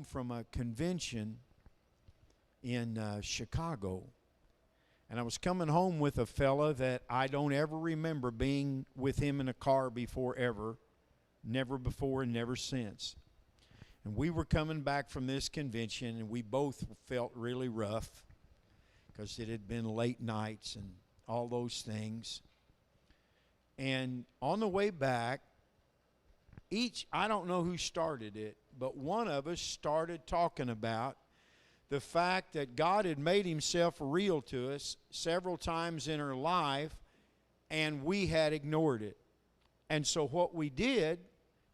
home from a convention in Chicago. And I was coming home with a fella that I don't ever remember being with him in a car before ever. Never before and never since. And we were coming back from this convention, and we both felt really rough because it had been late nights and all those things. And on the way back, I don't know who started it, but one of us started talking about the fact that God had made himself real to us several times in our life, and we had ignored it. And so what we did,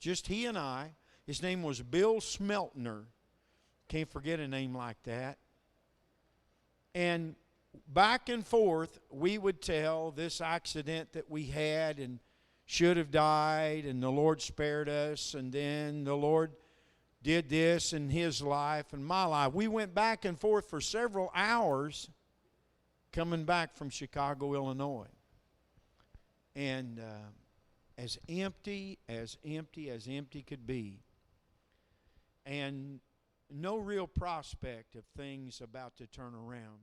just he and I, his name was Bill Smeltner. Can't forget a name like that. And back and forth, we would tell this accident that we had and should have died, and the Lord spared us, and then the Lord did this in his life and my life. We went back and forth for several hours coming back from Chicago, Illinois. And as empty could be. And no real prospect of things about to turn around.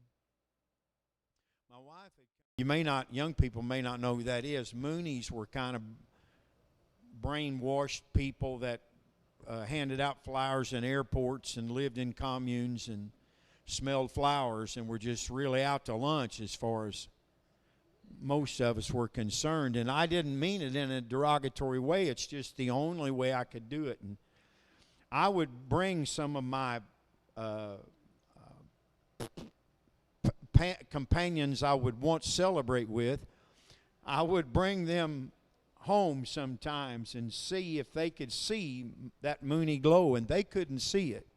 My wife, young people may not know who that is. Moonies were kind of brainwashed people that handed out flowers in airports and lived in communes and smelled flowers and were just really out to lunch as far as most of us were concerned. And I didn't mean it in a derogatory way. It's just the only way I could do it. And I would bring some of my companions I would once celebrate with. I would bring them home sometimes and see if they could see that moony glow, and they couldn't see it.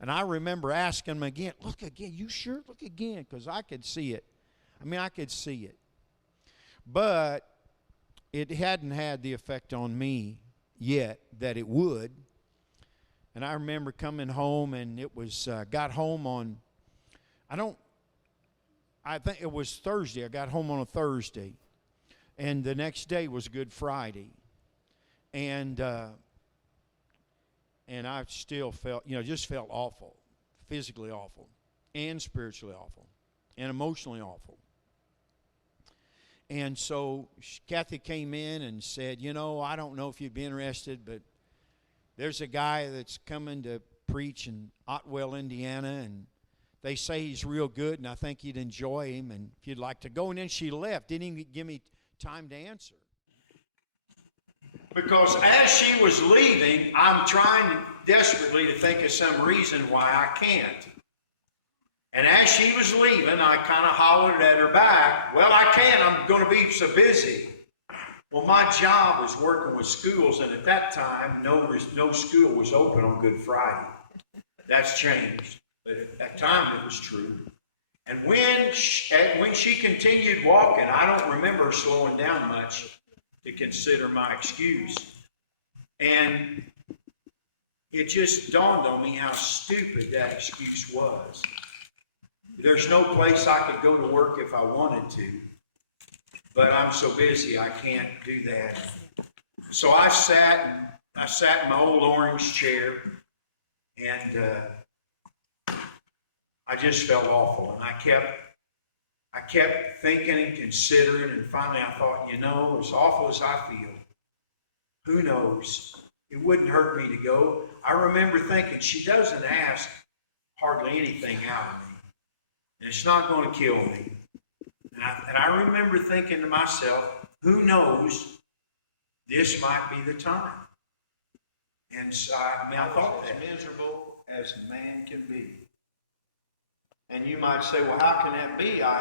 And I remember asking them again, look again, you sure? Look again, because I could see it. I could see it. But it hadn't had the effect on me yet that it would. And I remember coming home, and it was, got home on, I think it was Thursday. I got home on a Thursday. And the next day was Good Friday. And I still felt, just felt awful, physically awful, and spiritually awful, and emotionally awful. And so Kathy came in and said, I don't know if you'd be interested, but there's a guy that's coming to preach in Otwell, Indiana, and they say he's real good, and I think you'd enjoy him, and if you'd like to go. And then she left, didn't even give me time to answer. Because as she was leaving, I'm trying desperately to think of some reason why I can't. And as she was leaving, I kind of hollered at her back, well, I can't, I'm going to be so busy. Well, my job was working with schools, and at that time, no school was open on Good Friday. That's changed. But at that time, it was true. And when she continued walking, I don't remember her slowing down much to consider my excuse. And it just dawned on me how stupid that excuse was. There's no place I could go to work if I wanted to, but I'm so busy I can't do that. So I sat in my old orange chair, and I just felt awful, and I kept thinking and considering, and finally I thought, as awful as I feel, who knows? It wouldn't hurt me to go. I remember thinking, she doesn't ask hardly anything out of me, and it's not going to kill me. And I remember thinking to myself, who knows? This might be the time. And so I thought that. As miserable as man can be. And you might say, well, how can that be? I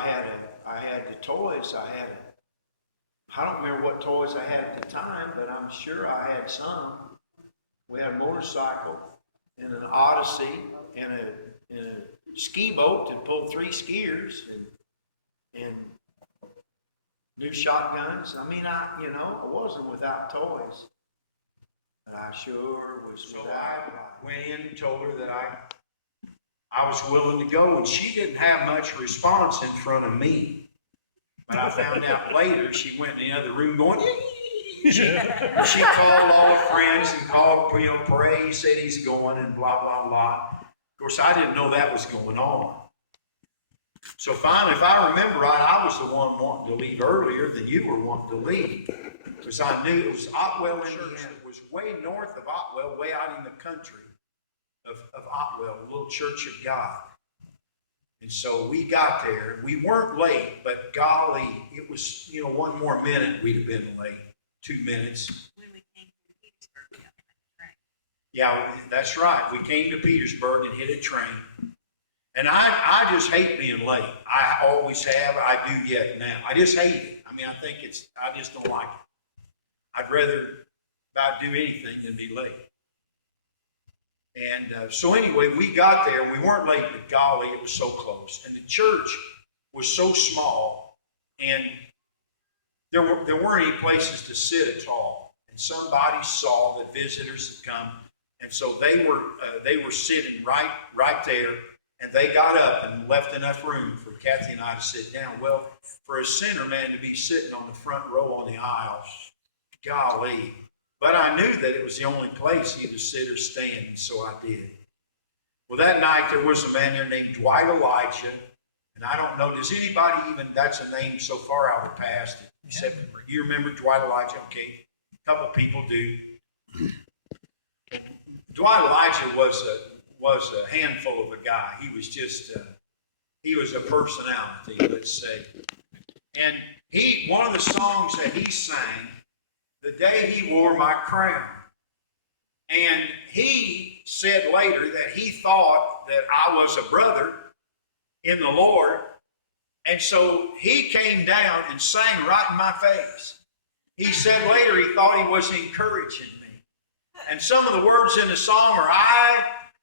had the toys. I don't remember what toys I had at the time, but I'm sure I had some. We had a motorcycle and an Odyssey and a ski boat that pulled 3 skiers and new shotguns. I wasn't without toys. But I sure was without. So I went in and told her that I was willing to go, and she didn't have much response in front of me. But I found out later she went in the other room going, She called all her friends and called, pray. He said he's going and blah, blah, blah. Of course, I didn't know that was going on. So finally, if I remember right, I was the one wanting to leave earlier than you were wanting to leave. Because I knew it was Otwell, Indiana. It was way north of Otwell, way out in the country of Otwell, a little church of God. And so we got there, and we weren't late, but golly, it was, one more minute, we'd have been late. 2 minutes. When we came to Petersburg, we got on a train. Yeah, that's right. We came to Petersburg and hit a train. And I just hate being late. I always have. I do yet now. I just hate it. I mean, I just don't like it. I'd rather about do anything than be late. And so anyway, we got there. We weren't late, but golly, it was so close. And the church was so small, and there weren't any places to sit at all. And somebody saw that visitors had come, and so they were sitting right there. And they got up and left enough room for Kathy and I to sit down. Well, for a sinner man to be sitting on the front row on the aisle, golly. But I knew that it was the only place either sit or stand, and so I did. Well, that night there was a man there named Dwight Elijah. And I don't know, does anybody even, that's a name so far out of the past, except you remember Dwight Elijah? Okay, a couple people do. Dwight Elijah was a handful of a guy. He was just, he was a personality, let's say. And one of the songs that he sang, The Day He Wore My Crown. And he said later that he thought that I was a brother in the Lord. And so he came down and sang right in my face. He said later he thought he was encouraging me. And some of the words in the song are,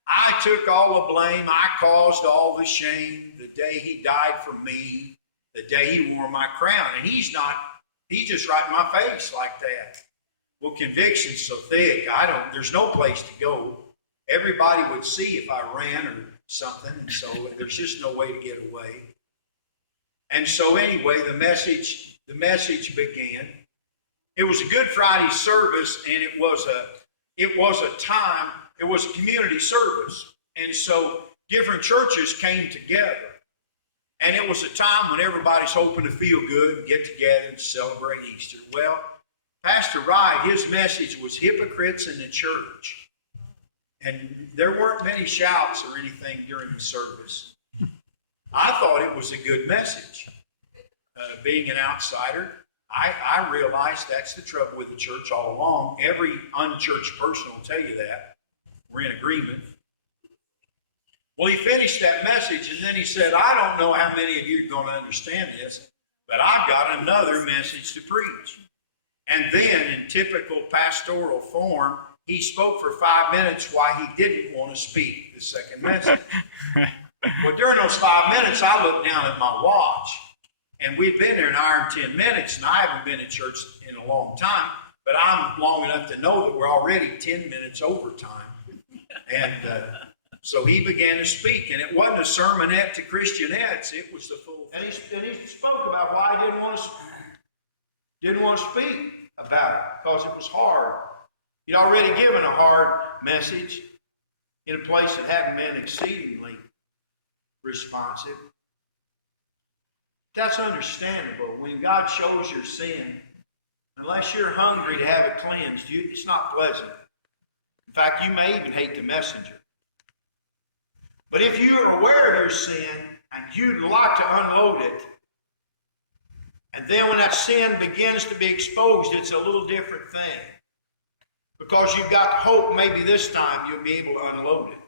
I took all the blame, I caused all the shame, the day he died for me, the day he wore my crown. And he's just right in my face like that. Well, conviction's so thick, there's no place to go. Everybody would see if I ran or something, and so there's just no way to get away. And so anyway, the message began. It was a Good Friday service, and it was a community service. And so different churches came together. And it was a time when everybody's hoping to feel good and get together and celebrate Easter. Well, Pastor Wright, his message was hypocrites in the church. And there weren't many shouts or anything during the service. I thought it was a good message. Being an outsider, I realized that's the trouble with the church all along. Every unchurched person will tell you that. We're in agreement. Well, he finished that message, and then he said, I don't know how many of you are going to understand this, but I've got another message to preach. And then, in typical pastoral form, he spoke for 5 minutes why he didn't want to speak the second message. Well, during those 5 minutes, I looked down at my watch, and we'd been there an hour and 10 minutes, and I haven't been in church in a long time, but I'm long enough to know that we're already 10 minutes over time. And so he began to speak, and it wasn't a sermonette to Christianettes, it was the full thing. And he spoke about why I didn't want to speak about it, because it was hard. He'd already given a hard message in a place that hadn't been exceedingly responsive. That's understandable. When God shows your sin, unless you're hungry to have it cleansed, it's not pleasant. In fact, you may even hate the messenger. But if you are aware of your sin and you'd like to unload it, and then when that sin begins to be exposed, it's a little different thing. Because you've got hope maybe this time you'll be able to unload it.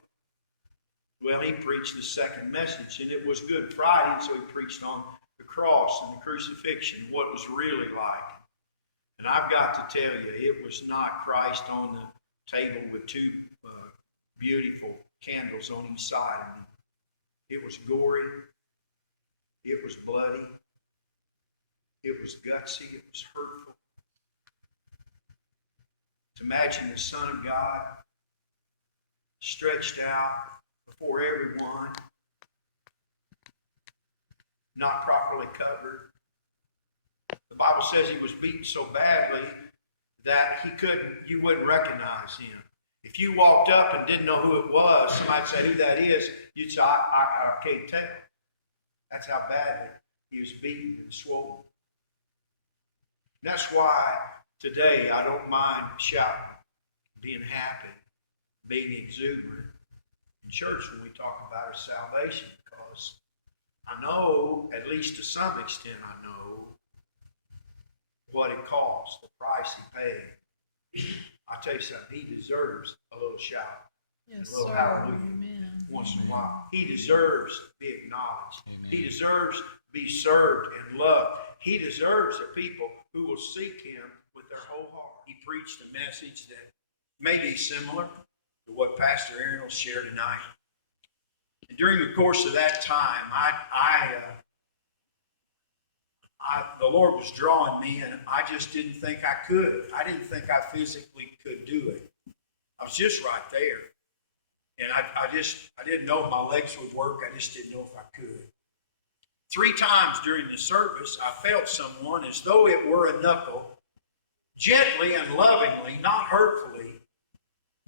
Well, he preached the second message, and it was Good Friday, so he preached on the cross and the crucifixion, what it was really like. And I've got to tell you, it was not Christ on the table with two beautiful candles on each side of him. It was gory. It was bloody. It was gutsy. It was hurtful. To imagine the Son of God stretched out before everyone, not properly covered. The Bible says he was beaten so badly that you wouldn't recognize him. If you walked up and didn't know who it was, somebody said who that is, you'd say, I can't tell. That's how badly he was beaten and swollen. And that's why today I don't mind shouting, being happy, being exuberant in church when we talk about our salvation, because I know, at least to some extent, I know what it cost, the price he paid. I'll tell you something, he deserves a little shout, yes, a little sir. hallelujah Amen. once in a while. He deserves to be acknowledged. Amen. He deserves to be served and loved. He deserves a people who will seek him with their whole heart. He preached a message that may be similar to what Pastor Aaron will share tonight. And during the course of that time, the Lord was drawing me, and I just didn't think I could. I didn't think I physically could do it. I was just right there. And I didn't know if my legs would work. I just didn't know if I could. 3 times during the service, I felt someone, as though it were a knuckle, gently and lovingly, not hurtfully,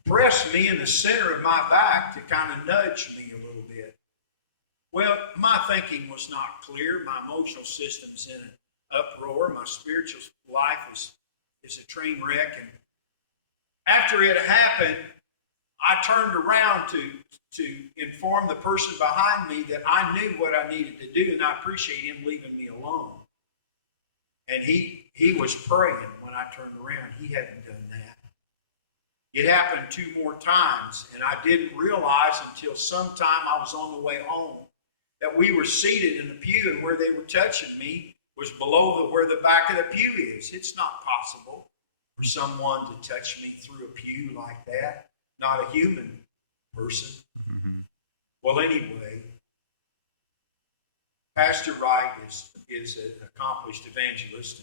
press me in the center of my back to kind of nudge me a little bit. Well, my thinking was not clear. My emotional system's in an uproar. My spiritual life is a train wreck. And after it happened, I turned around to inform the person behind me that I knew what I needed to do, and I appreciate him leaving me alone. And he was praying when I turned around. He hadn't done that. It happened 2 more times, and I didn't realize until sometime I was on the way home that we were seated in a pew, and where they were touching me was below where the back of the pew is. It's not possible for someone to touch me through a pew like that. Not a human person. Mm-hmm. Well, anyway, Pastor Wright is an accomplished evangelist.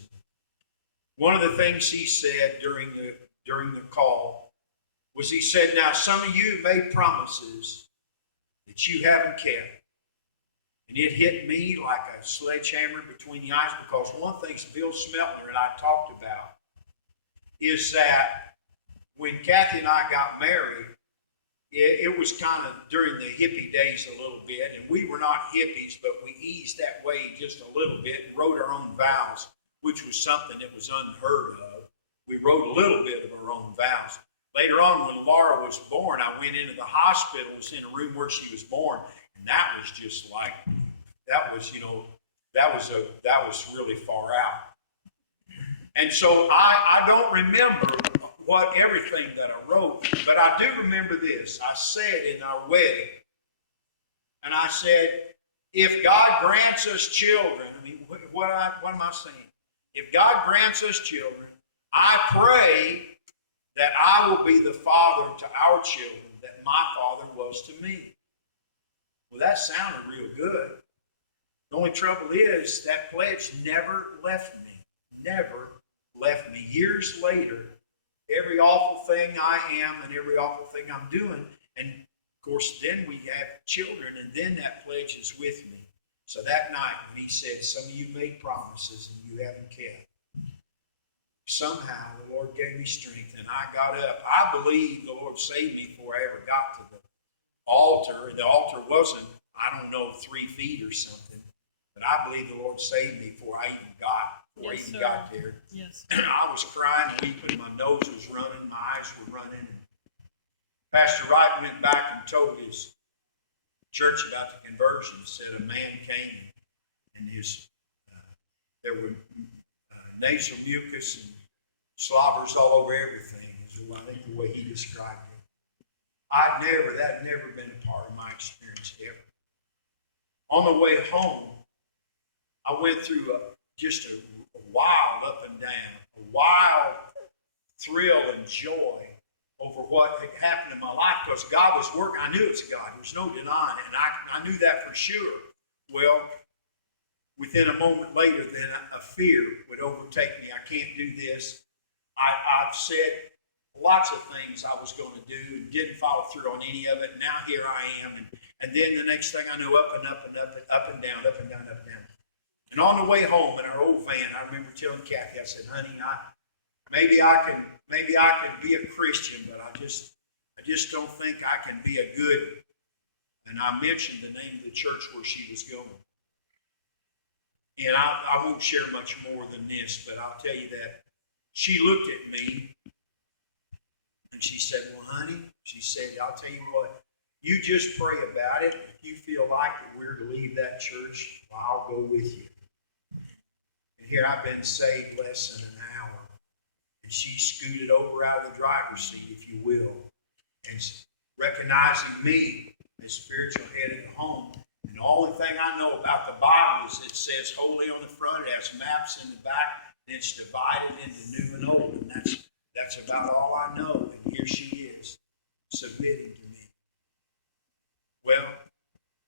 One of the things he said during the call was, he said, now some of you have made promises that you haven't kept. And it hit me like a sledgehammer between the eyes, because one thing Bill Smeltner and I talked about is that when Kathy and I got married, it was kind of during the hippie days a little bit, and we were not hippies, but we eased that way just a little bit and wrote our own vows, which was something that was unheard of. We wrote a little bit of our own vows. Later on, when Laura was born, I went into the hospital, was in a room where she was born, and that was just like, that was really far out. And so I don't remember everything that I wrote, but I do remember this. I said in our wedding, and I said, if God grants us children, what am I saying? If God grants us children, I pray that I will be the father to our children that my father was to me. Well, that sounded real good. The only trouble is that pledge never left me. Never left me. Years later, every awful thing I am and every awful thing I'm doing, and of course then we have children, and then that pledge is with me. So that night when he said, some of you made promises and you haven't kept, somehow the Lord gave me strength, and I got up. I believe the Lord saved me before I ever got to the altar. The altar wasn't, 3 feet or something, but I believe the Lord saved me before I even got there. Yes. I was crying, weeping, my nose was running, my eyes were running. Pastor Wright went back and told his church about the conversion. He said a man came, and there were nasal mucus and slobbers all over everything, is I think the way he described it. That had never been a part of my experience ever. On the way home, I went through just a wild up and down, a wild thrill and joy over what had happened in my life, because God was working. I knew it was God. There was no denying it, and I knew that for sure. Well, within a moment later, then a fear would overtake me. I can't do this. I've said lots of things I was going to do and didn't follow through on any of it. Now here I am. And then the next thing I know, up and up and up and up and down, up and down, up and down. And on the way home in our old van, I remember telling Kathy, I said, honey, maybe I can be a Christian, but I just don't think I can be a good. And I mentioned the name of the church where she was going. And I won't share much more than this, but I'll tell you that she looked at me and she said, well, honey, she said, I'll tell you what, you just pray about it. If you feel like we're to leave that church, well, I'll go with you. And here I've been saved less than an hour. And she scooted over out of the driver's seat, if you will, and recognizing me as spiritual head of the home. And the only thing I know about the Bible is it says holy on the front, it has maps in the back, and it's divided into new and old. And that's about all I know. And here she is, submitting to me. Well,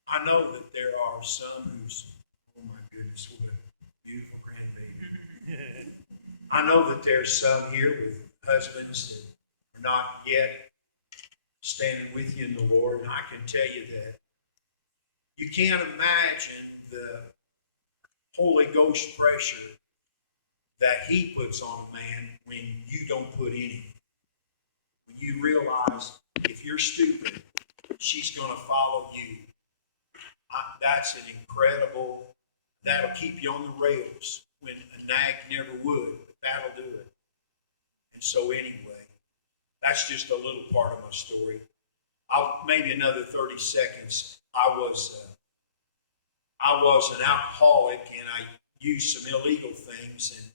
I know that there are some who's, oh my goodness, what a beautiful grandbaby. I know that there's some here with husbands that are not yet standing with you in the Lord. And I can tell you that you can't imagine the Holy Ghost pressure that He puts on a man when you don't put any. When you realize if you're stupid, she's going to follow you. That's an incredible, that'll keep you on the rails when a nag never would, but that'll do it. And so anyway, that's just a little part of my story. Maybe another 30 seconds. I was an alcoholic, and I used some illegal things, and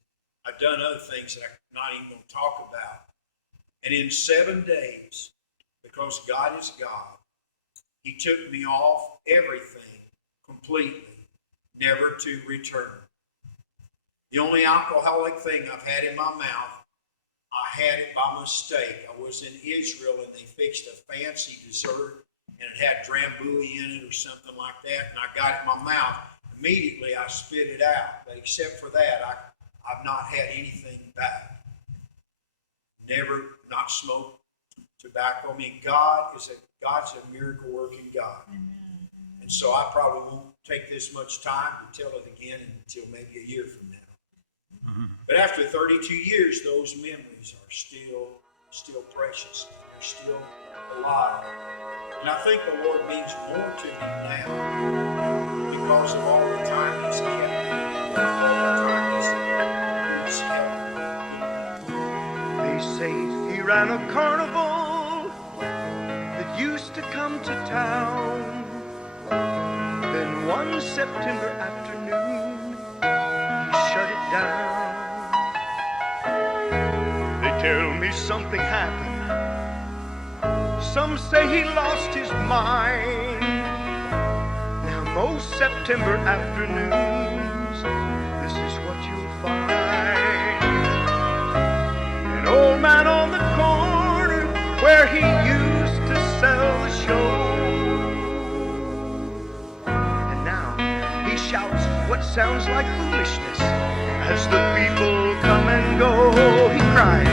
I've done other things that I'm not even going to talk about. And in 7 days, because God is God, He took me off everything completely, never to return. The only alcoholic thing I've had in my mouth, I had it by mistake. I was in Israel, and they fixed a fancy dessert, and it had drambuie in it or something like that, and I got it in my mouth. Immediately, I spit it out. But except for that, I've not had anything back. Never, not smoked tobacco. I mean, God's a miracle-working God. Amen. And so I probably won't take this much time to tell it again until maybe a year from now. Mm-hmm. But after 32 years, those memories are still precious. They're still alive. And I think the Lord means more to me now because of all the time He's kept me, all the time He's helped me. They say He ran a carnival that used to come to town. Then one September afternoon, He shut it down. They tell me something happened. Some say he lost his mind. Now most September afternoons, this is what you'll find. An old man on the corner where he used to sell the show. And now he shouts what sounds like foolishness as the people come and go. He cries,